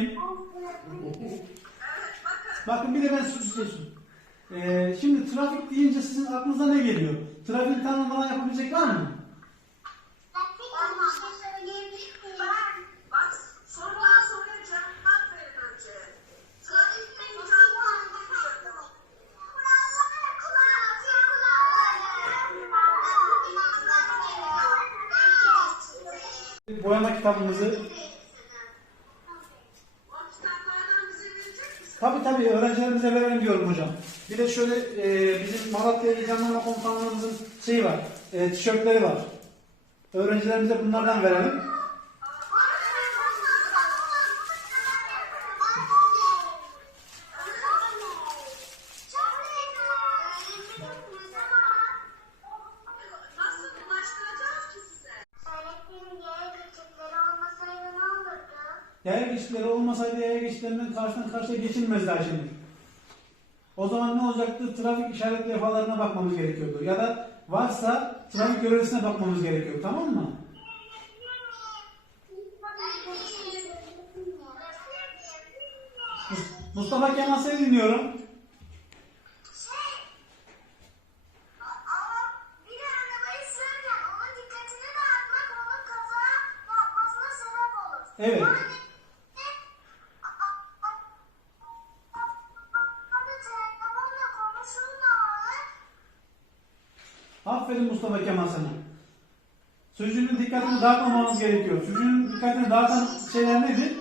miyim? Bakın bir de ben suç istiyorsun. Ee, şimdi trafik deyince sizin aklınıza ne geliyor? Trafik tanımlaman yapabilecek var mı? Bak sorudan Tabi tabi öğrencilerimize verelim diyorum hocam. Bir de şöyle e, bizim Malatya İl Jandarma Komutanlığımızın şeyi var. E, tişörtleri var. Öğrencilerimize bunlardan verelim. Yaya geçişleri olmasaydı yaya geçişlerinden karşıdan karşıya geçilmezdi Ayşenur. O zaman ne olacaktı? Trafik işaret levhalarına bakmamız gerekiyordu. Ya da varsa trafik görevlisine bakmamız gerekiyor. Tamam mı? Mustafa Kemal seni dinliyorum. Evet. Aferin Mustafa Kemal sana. Sürücünün dikkatini dağıtmamamız gerekiyor. Sürücünün dikkatini dağıtan şeyler nedir?